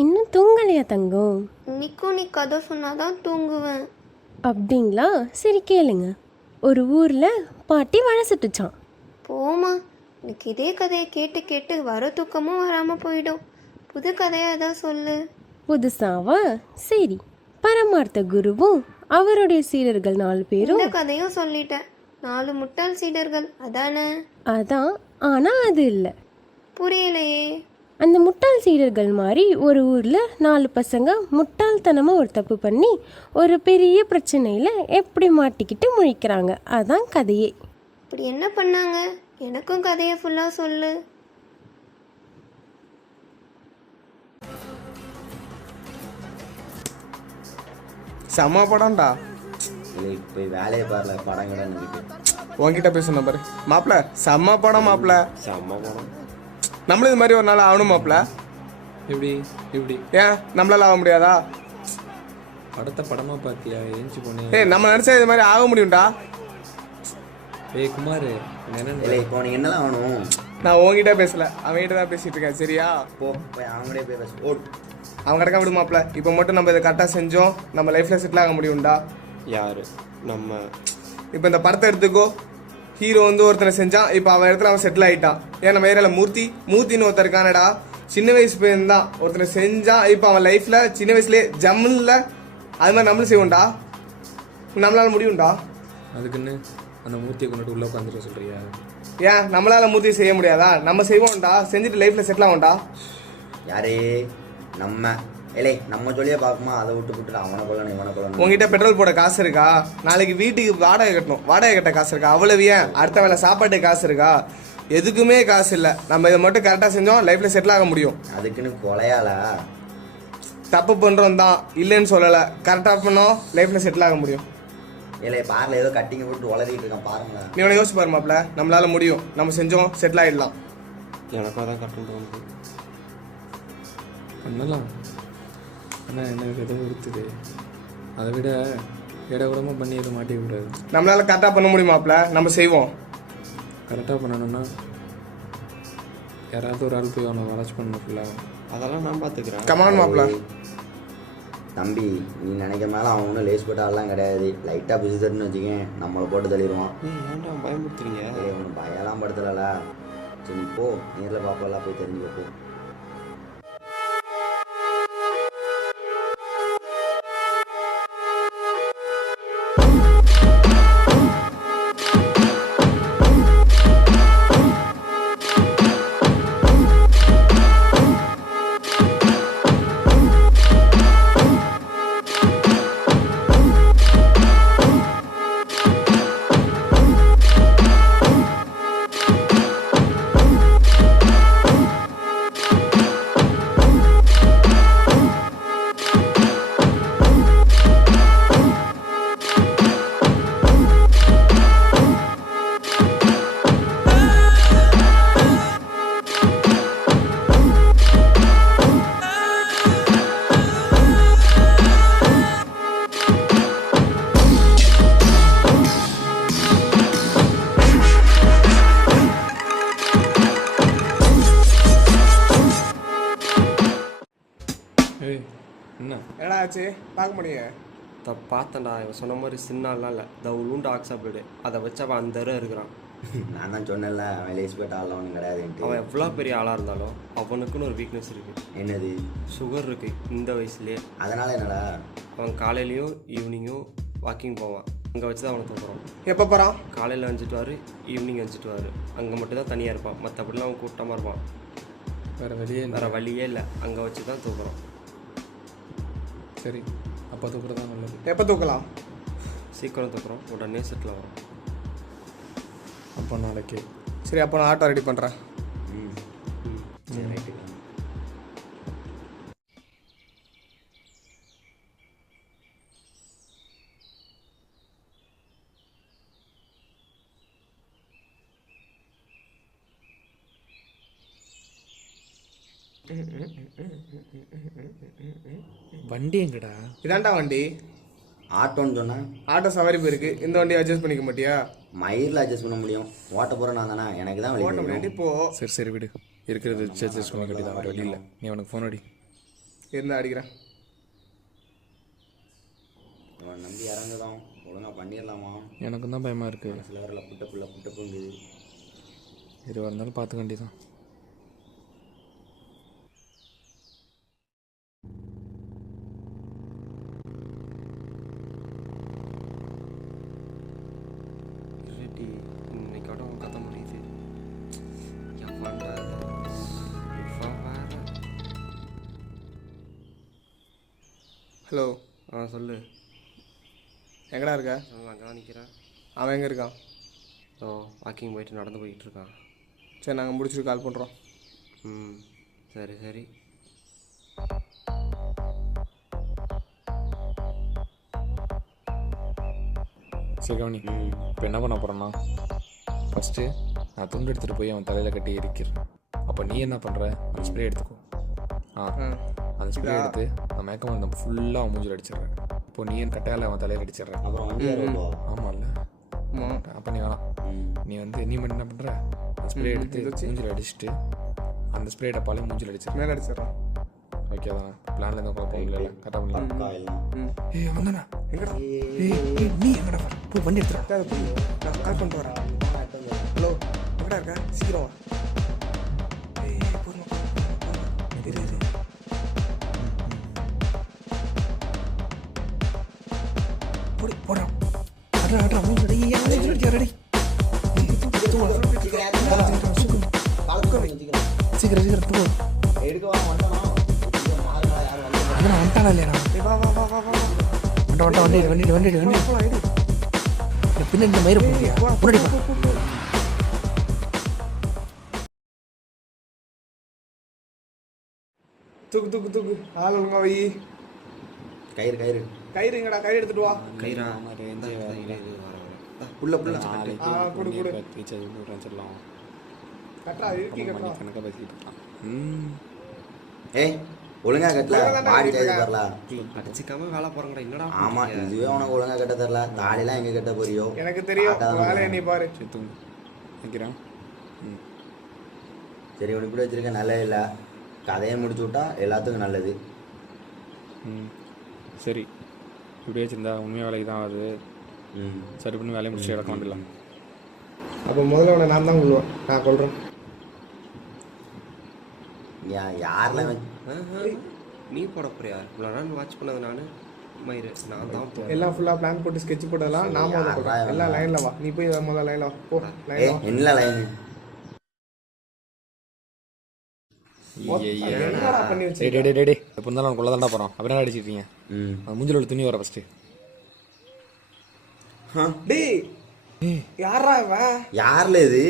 இன்னும் தூங்கலையா தங்கம்? இன்னைக்கும் நீ கதை சொன்னாதான் தூங்குவேன். அப்படிங்களா? சரி கேளுங்க. ஒரு ஊரில் பாட்டி வாழை சுட்டுச்சான். போமா, எனக்கு இதே கதையை கேட்டு கேட்டு வர தூக்கமும் வராமல் போயிடும். புது கதையாக தான் சொல்லு. புதுசாவா? சரி. பரமார்த்த குருவும் அவருடைய சீடர்கள் 4 பேரும். இந்த கதையும் சொல்லிட்டேன். 4 முட்டாள் சீடர்கள் அதானே? அதான். ஆனால் அது இல்லை. புரியலையே. அந்த முட்டாள் சீடர்கள் மாதிரி ஒரு ஊரில் 4 பசங்க முட்டாள்தனமாக ஒரு தப்பு பண்ணி ஒரு பெரிய பிரச்சனையில் எப்படி மாட்டிக்கிட்டு முழிக்கிறாங்க. அதான் கதையே. இப்படி என்ன பண்ணாங்க? எனக்கும் கதையை ஃபுல்லாக சொல்லு. செம்ம படம்டா. இல்லை போய் வேலையை பாருல படம் கிடந்துக்கிட்டு உன்கிட்ட பேசணும் பாரு மாப்பிள்ள. செம்ம படம் மாப்பிள்ள. செம்ம படம். நம்மளும் இது மாதிரி ஒரு நாள் ஆகணும் மாப்பிள்ள. இப்படி ஏன் நம்மளால ஆக முடியாதா? படத்தை படமா பார்த்தியா? ஏஞ்சி போனேன். நம்ம நினைச்சா இது மாதிரி ஆக முடியும்டா. குமார் இல்லை இப்போ உனக்கு என்னதான் ஆகணும்? நான் உன்கிட்ட பேசல, அவன்கிட்ட தான் பேசிட்டு இருக்கேன். சரியா? போய் அவங்களே போய் பேச ஓடு. அவங்க கிடக்க விடு மாப்பிள்ள. இப்போ மட்டும் நம்ம இதை கரெக்டாக செஞ்சோம், நம்ம லைஃப்ல செட்டில் ஆக முடியும்டா. யாரு நம்ம? இப்போ இந்த படத்தை எடுத்துக்கோ. ஹீரோ ஒருத்தனை செஞ்சான், இப்போ அவன் இடத்துல அவன் செட்டில் ஆகிட்டான். ஏன் நம்ம ஏரியாவில் மூர்த்தின்னு ஒருத்தர் இருக்கானடா. சின்ன வயசு பையன் தான் ஒருத்தனை செஞ்சான், இப்போ அவன் லைஃப்ல சின்ன வயசுலேயே ஜம்முன்ல. அது மாதிரி நம்மளும் செய்வோம்டா. நம்மளால முடியும்டா. அதுக்குன்னு அந்த மூர்த்தியை கொண்டுட்டு உள்ள உட்காந்துட்டு சொல்றியா? ஏன் நம்மளால மூர்த்தி செய்ய முடியாதா? நம்ம செய்வோம்டா, செஞ்சுட்டு லைஃப்ல செட்டில் ஆகும்டா. யாரே நம்ம? இல்லை நம்ம சொல்லியே பார்க்குமா, அதை விட்டு அவனை கொள்ளணும் இவனை கொள்ளணும். உங்ககிட்ட பெட்ரோல் போட காசு இருக்கா? நாளைக்கு வீட்டுக்கு வாடகை கட்டணும், வாடகை கட்ட காசு இருக்கா? அவ்வளவு ஏன் அடுத்த வேலை சாப்பாட்டு காசு இருக்கா? எதுக்குமே காசு இல்லை. நம்ம இதை மட்டும் கரெக்டாக செஞ்சோம், லைஃப்ல செட்டில் ஆக முடியும். அதுக்குன்னு கொலையாளா? தப்பு பண்றோம் தான், இல்லைன்னு சொல்லலை. கரெக்டாக பண்ணோம், லைஃப்ல செட்டில் ஆக முடியும். இல்லை பார்ல ஏதோ கட்டிங்க போட்டு வளரிட்டு இருக்கான் பாருங்களேன். நீ உன யோசிச்சு பாரு மாப்பிள்ள. நம்மளால முடியும், நம்ம செஞ்சோம், செட்டில் ஆயிடலாம். எனக்கும் அதான் கட்டணும் பண்ணலாம். ஆனால் எனக்கு எதுவும் இருக்குது. அதை விட இடவிடமாக பண்ணி எதுவும் மாட்டிக்க கூடாது. நம்மளால கரெக்டாக பண்ண முடியும் மாப்பிள்ள, நம்ம செய்வோம். கரெக்டாக பண்ணணும்னா யாராவது ஒரு ஆள் போய் அவனை வாட்ச் பண்ணணும் ஃபுல்லாக. அதெல்லாம் நான் பார்த்துக்கிறேன். கமான் மாப்பிள்ள. தம்பி நீ நினைக்கிற மேலே அவன் ஒன்றும் லேஸ் போட்ட ஆள்லாம் கிடையாது. லைட்டாக பிசி தட்டுன்னு வச்சுக்கேன், நம்மளை போட்டு தள்ளிடுவான். ஏன்டா பயமுறுத்துறீங்க? ஒன்று பயம்லாம் படுத்தலடா. சரி போ, நேரில் பாப்பெல்லாம் போய் தெரிஞ்சுக்கப்போ. என்ன என்னடா ஆச்சு? பார்க்க முடியும். பார்த்தேன்டா, இவன் சொன்ன மாதிரி சின்னாலாம் இல்லை. த உளுண்டு ஆக்சாப்டு அதை வச்சு அவன் அந்த இருக்கிறான். நான் தான் சொன்னேன்ல, அவன் லேஸ் போட்ட ஆள்லாம் ஒன்றும் கிடையாதுன்ட்டு. அவன் எவ்வளோ பெரிய ஆளாக இருந்தாலும் அவனுக்குன்னு ஒரு வீக்னஸ் இருக்குது. என்னது? சுகர் இருக்குது இந்த வயசுலேயே. அதனால் என்னடா? அவன் காலையிலையும் ஈவினிங்கும் வாக்கிங் போவான். அங்கே வச்சு தான் அவனை தூக்குறான். எப்போ போகிறான்? காலையில் அஞ்சிட்டுவார், ஈவினிங் அஞ்சிட்டுவார். அங்கே மட்டும் தான் தனியாக இருப்பான், மற்றபடிலாம் அவன் கூட்டமாக இருப்பான். வேறு வழியே இல்லை, அங்கே வச்சு தான் தூக்குறான். சரி, அப்போ தூக்குறதா நல்லது. எப்போ தூக்கலாம்? சீக்கிரம் தூக்குறோம், உடனே செட்டில் வரோம். அப்போ நாளைக்கு. சரி, அப்போ நான் ஆட்டோ ரெடி பண்ணுறேன். சரி ரைட்டு. வண்டி எங்கடா? இதாண்டா வண்டி. ஆட்டோன்னு சொன்னேன். ஆட்டோ சவாரி போயிருக்கு. இந்த வண்டியை அட்ஜஸ்ட் பண்ணிக்க மாட்டியா? மயிரில் அட்ஜஸ்ட் பண்ண முடியும், ஓட்ட போகிறேன் நான் தானே, எனக்கு தான் ஓட்ட முடியாது. வழி. இப்போ சரி விடு, இருக்கிறது அட்ஜஸ்ட் பண்ண கட்டி தான், வேறு வழி இல்லை. நீ அவனுக்கு ஃபோன் அடி. இருந்தா அடிக்கிறேன். இவன் நம்பி இறங்குதான் ஒழுங்காக பண்ணிடலாமா? எனக்கும் தான் பயமாக இருக்குது. சில வேறு புட்டப்புங்குது. எதுவாக இருந்தாலும் பார்த்துக்க வேண்டியதான். ரெடி இன்னைக்கோட உன் கதை முடியுது. எவன்டா இது? இவன் வேற. ஹலோ, சொல்லு. எங்கடா இருக்க? நான் அங்கே தான் நிற்கிறேன். அவன் எங்கே இருக்கான்? ஸோ வாக்கிங் போயிட்டு நடந்து போயிட்டு இருக்கான். சரி, நாங்கள் முடிச்சுட்டு கால் பண்ணுறோம். ம், சரி சரி. சரி கவனி, இப்போ என்ன பண்ண போகிறேன்னா, ஃபஸ்ட்டு நான் துண்டு எடுத்துகிட்டு போய் அவன் தலையில் கட்டி எரிக்கிறேன். அப்போ நீ என்ன பண்ணுற, அந்த ஸ்ப்ரே எடுத்துக்கோ. அந்த ஸ்ப்ரே எடுத்து நான் மேக்கம் அந்த ஃபுல்லாக அவன் மூஞ்சில் அடிச்சிடுறேன். இப்போ நீ என் கட்டையால் அவன் தலையில் அடிச்சிடுறேன். அப்புறம் வண்டி ஆமாம்ல, அப்போ நீ வேணாம். நீ மட்டும் என்ன பண்ணுற, அந்த ஸ்ப்ரே எடுத்து மூஞ்சில் அடிச்சுட்டு அந்த ஸ்ப்ரே டப்பாலையும் மூஞ்சில் அடிச்சிடுறேன். மேலே அடிச்சிடறான். ஓகே தான், பிளானில் எதுவும் குழப்பம் இல்லை, கரெக்டாக பண்ணலாம். ஏய் வந்தானா, எங்கடா? நீ எங்கடா போய் வண்டி எடுத்துறா. நான் கால் பண்ணிட்டு வரேன். ஹலோ, எங்கடா இருக்க? சீக்கிரம் வா. போதுமா? இரு. போடா அட்ரா மூஞ்சி ரெடி ரெடி சீக்கிரம் போ. எடுக்கவா வந்தோம். அதான் வந்துட்டானா இல்லையா? வண்டி பின்னாடி இந்த மயிரை போட்டியா முன்னாடி தூக்கு ஆள் ஒழுங்கா வை. கயிறு எங்கடா? கயிறு எடுத்துட்டு வா. கயிறா புள்ள கொடு. சொல்லலாம் கட்டுறா, இருக்கி கட்டுறா. கணக்காக பேசிக்கிட்டு இருக்கான். ஏய் ஒழுங்கா கட்டல, பாடி தேய்ச்சி தரல. அடிச்சுக்காம வேலை போறங்கடா. என்னடா ஆமா, இதுவே உனக்கு ஒழுங்கா கட்ட தரல. தாடிலாம் எங்க கட்ட போறியோ? எனக்கு தெரியும், வேலையை நீ பாரு. நிற்கிறான். சரி, உனக்கு இப்படி வச்சிருக்க நல்லது இல்லை. கதையை முடிச்சு விட்டா எல்லாத்துக்கும் நல்லது. சரி, இப்படி வச்சிருந்தா உண்மையாக வேலைக்கு தான் ஆகுது. சரி பண்ணி வேலையை முடிச்சு இடக்க வந்துடலாம். அப்போ முதல்ல உன்னை நான் தான் கொள்ளுவேன். நான் கொள்றேன். யாரில் நீ போட போறியா? இவ்வளோ நாள் வாட்ச் பண்ணது நான் மயிறு நான் தான் எல்லாம் ஃபுல்லாக பிளான் போட்டு ஸ்கெட்ச் போட்டதெல்லாம் நான் முதல்ல போடுறேன். எல்லாம் லைனில் வா. நீ போய் முதல்ல லைனில் வா. போ லைனில் வா. என்ன லைனு? என்னடா பண்ணி வச்சு? டே இப்போ இருந்தாலும் நான் கொள்ள தாண்டா போகிறோம். அப்புறம் என்ன அடிச்சிருக்கீங்க? மூஞ்சில் உள்ள துணி வர ஃபஸ்ட்டு. டேய் யாரா இவன்? யார்ல இது?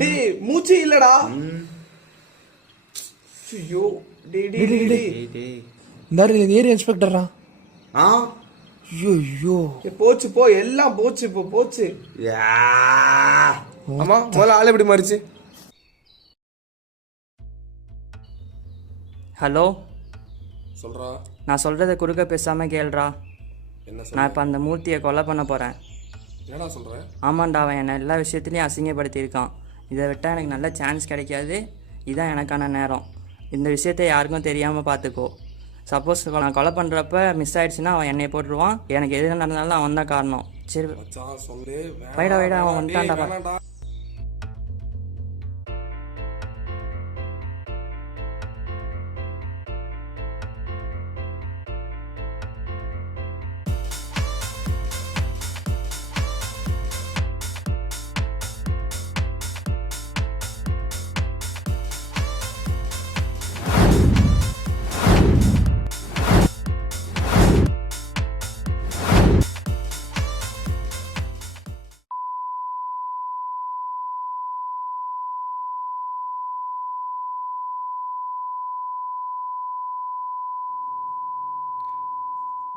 டேய் மூச்சு இல்லடா. ஐயோ டேய் இந்த ஏரியா இன்ஸ்பெக்டரா? ஐயோ போச்சு, போ எல்லாம் போச்சு. இப்போ போச்சு. ஆமா, முதல்ல ஆள் எப்படி மாறிச்சு? ஹலோ, சொல்கிறா. நான் சொல்கிறத குறுக்க பேசாமல் கேள்றா. நான் இப்போ அந்த மூர்த்தியை கொலை பண்ண போகிறேன். என்னடா சொல்கிறேன்? ஆமாண்டா, அவன் என்னை எல்லா விஷயத்துலையும் அசிங்கப்படுத்தியிருக்கான். இதை விட்டால் எனக்கு நல்ல சான்ஸ் கிடைக்காது. இதுதான் எனக்கான நேரம். இந்த விஷயத்தை யாருக்கும் தெரியாமல் பார்த்துக்கோ. சப்போஸ் நான் கொலை பண்ணுறப்ப மிஸ் ஆயிடுச்சுன்னா அவன் என்னை போட்டுருவான். எனக்கு எது நடந்தாலும் அவன் தான் காரணம். சரி வைடா அவன் வந்துட்டான்டா.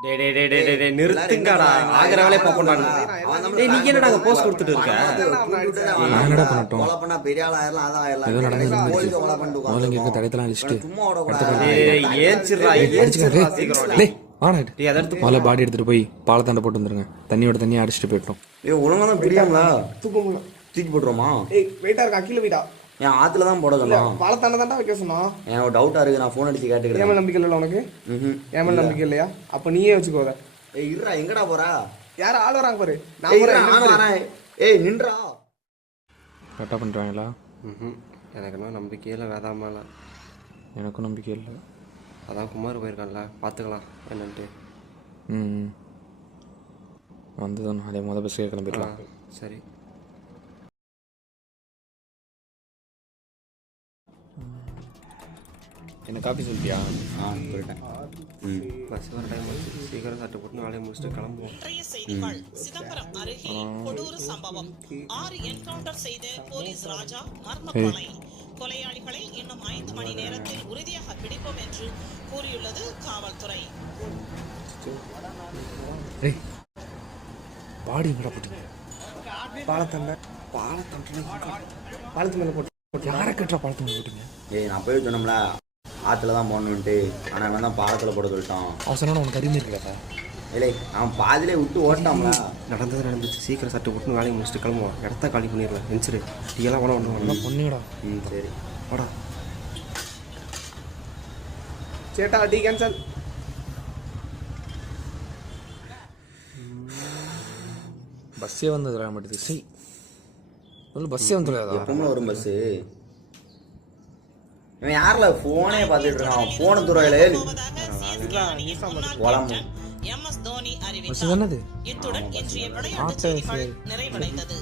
டேய் நிறுத்துங்கடா. ஆகிற வேலையை பார்ப்போம். டேய் நீ என்னடா அங்கே போஸ்ட் கொடுத்துட்டு இருக்க? நான் என்னடா பண்ணட்டும்? கொலை பண்ணா பெரிய ஆள் ஆயிரலாம், அதான் ஆயிரலாம். ஏதோ நடந்தது போலீஸை கொலை பண்ணிட்டு முதல்ல இங்கே உட்கார்ந்து தடயத்தெல்லாம் அழிச்சிட்டு சும்மா விடக்கூடாது. ஏச்சிடுறா சீக்கிரம். டேய் வாடா, முதல்ல பாடி எடுத்துகிட்டு போய் பாலத்தாண்ட போட்டு வந்துருங்க. தண்ணியோட தண்ணியை அடிச்சுட்டு போயிட்டோம். ஒழுங்கா தான் பிரியாங்களா? தூக்க முடியல. தூக்கி போட்டுருமா? வெயிட்டா இருக்கா, கீழே வீடா. என் ஆற்றுல தான் போட சொன்னோம். பாலத்தாண்ட தாண்டா வைக்க சொன்னோம். எனக்கு ஒரு டவுட்டாக இருக்குது, நான் ஃபோன் அடித்து ஏன் கேட்டுக்கிறேன். மேல நம்பிக்கை இல்லை உனக்கு? ம் ஏன் மேல நம்பிக்கை இல்லையா? அப்போ நீயே வச்சுக்கோத. ஏய் இருடா, எங்கடா போறா? யாரும் ஆள் வராங்க பாரு. ஏய், நான் இருடா, வரேன். நானும் வரேன். ஏய் நின்றா. கரெக்டாக பண்ணுறாங்களா? ம் எனக்கு என்ன நம்பிக்கையே இல்லை வேதாமல. எனக்கும் நம்பிக்கை இல்லை. அதான் குமார் போயிருக்கான்ல, பார்த்துக்கலாம் என்னன்ட்டு. ம் வந்ததும் அதே பஸ்ஸே கிளம்பிடலாம். சரி. என்ன காப்பி சொல்லிட்டியா? சொல்லிட்டேன். பஸ் வர டைம் ஆச்சு, சீக்கிரம் சட்டை போட்டு நாளைய முடிச்சுட்டு கிளம்புவோம். இன்றைய செய்திகள். சிதம்பரம் அருகே கொடூர சம்பவம். 6 என்கவுண்டர் செய்த போலீஸ் ராஜா மர்ம கொலை. கொலையாளிகளை இன்னும் 5 மணி நேரத்தில் உறுதியாக பிடிப்போம் என்று கூறியுள்ளது காவல்துறை. ஏய் பாடி எங்கடா போட்டீங்க? பாலத்தாண்ட பாலத்து மேலே போட்டு யாரை கட்டுறா பாலத்து மேலே போட்டீங்க? ஏய் நான் போய் சொன்னோம்ல ஆற்றுல தான் போடணுன்ட்டு, ஆனால் அவன் தான் பாலத்தில் போட சொல்லிட்டான். அவசரம் உனக்கு அறிவு இருக்கா? இல்லை அவன் பாதிலே விட்டு ஓட்டாம்ல. நடந்துச்சு, சீக்கிரம் சட்டை போட்டு நாளைய முடிச்சுட்டு கிளம்புவோம். இடத்த காலி பண்ணிடலாம். என்சரு டீயெல்லாம் வேணாம் ஒன்று வேணாம். பொண்ணுங்கடா. சரி வாடா. சேட்டா டீ கேன்சல். பஸ்ஸே வந்து தர மாட்டேது. சரி சொல்லு, பஸ்ஸே வந்து எப்பவுமே வரும் பஸ்ஸு. இவன் யாரில் ஃபோனே பார்த்துட்டு இருக்கான்? ஃபோனை துறையில உடம்பு MS தோனி பஸ் அறிவித்தார். தானது? இத்துடன் இன்றைய விளையாட்டுச் செய்திகள் நிறைவடைந்தது.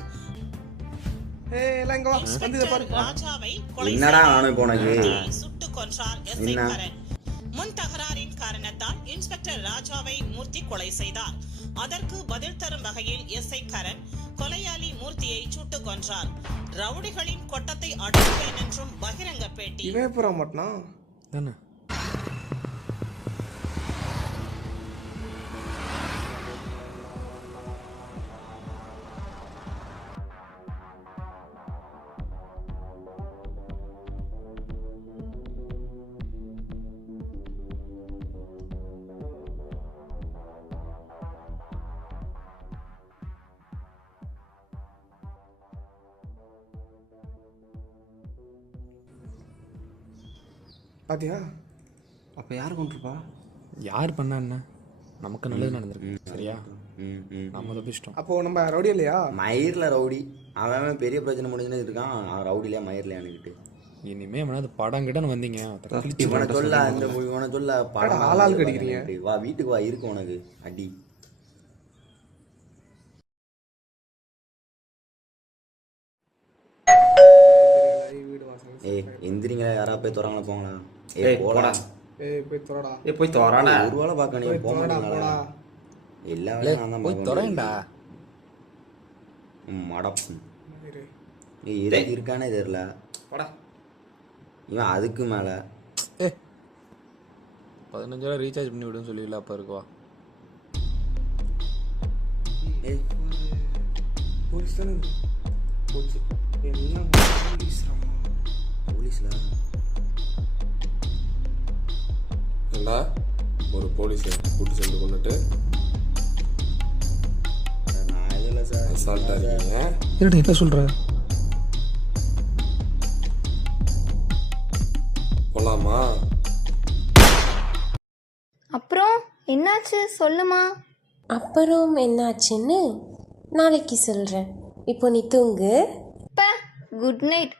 ஏய் எல்லாம் இங்க வா. வந்து இதை பாரு. ராஜாவை கொலை என்னடா செய்த நானும் இப்போ உனக்கு மூர்த்தியை சுட்டுக் கொன்றார் SI என்ன? கரண். முன் தகராறின் காரணத்தால் இன்ஸ்பெக்டர் ராஜாவை மூர்த்தி கொலை செய்தார். அதற்கு பதில் தரும் வகையில் SI கரண் கொலையாளி மூர்த்தியை சுட்டுக் கொன்றார். ரவுடிகளின் கொட்டத்தை அடக்குவேன் என்றும் பகிரங்க பேட்டி. இவன் போற மாட்டானா? தானே? பாத்தியா? அப்போ யார் கொண்டிருப்பா? யார் பண்ணா என்ன? நமக்கு நல்லது நடந்திருக்கு. சரியா? ம் ம் நம்ம தப்பிச்சிட்டோம். அப்போ நம்ம ரவுடி இல்லையா? மயிரில் ரவுடி. அவன் பெரிய பிரச்சனை முடிஞ்சுன்னு இருக்கான். அவன் ரவுடிலையா மயிரில் அனுக்கிட்டு. இனிமே அது படம் கிட்டன்னு வந்தீங்க இவனை சொல்ல அந்த இவனை சொல்ல படம் ஆளாளுக்கு அடிக்கிறீங்க. வா வீட்டுக்கு வா, இருக்கு உனக்கு அடி. ஏய் எந்திரிங்க, யாரா போய் துறங்களா போங்களா? ஏய் போடா. ஏய் போய் தோடா. போய் தோறாடா. ஒரு வேளை பார்க்க நீ போக மாட்டீங்களா? எல்லா வேலையும் நான் தான் போய் துறையண்டா. மடப்பு. ஏய் இறக்கி இருக்கானே தெரியல. போடா. இவன் அதுக்கு மேலே 15,000 ரீசார்ஜ் பண்ணி விடுன்னு சொல்லிடல. அப்போ இருக்குவா? ஏய் போலீஸ் தானே போச்சு. எல்லாம் போலீஸ்ல ஏண்டா ஒரு போலீஸை கூட்டு சேர்ந்து கொண்டுட்டு நான் இதில் சார் அசால்ட்டாக இருக்கீங்க. என்னடா என்ன சொல்கிற? போலாமா? அப்புறம் என்னாச்சு சொல்லுமா? அப்புறம் என்னாச்சுன்னு நாளைக்கு சொல்கிறேன். இப்போ நீ தூங்கு. Good night.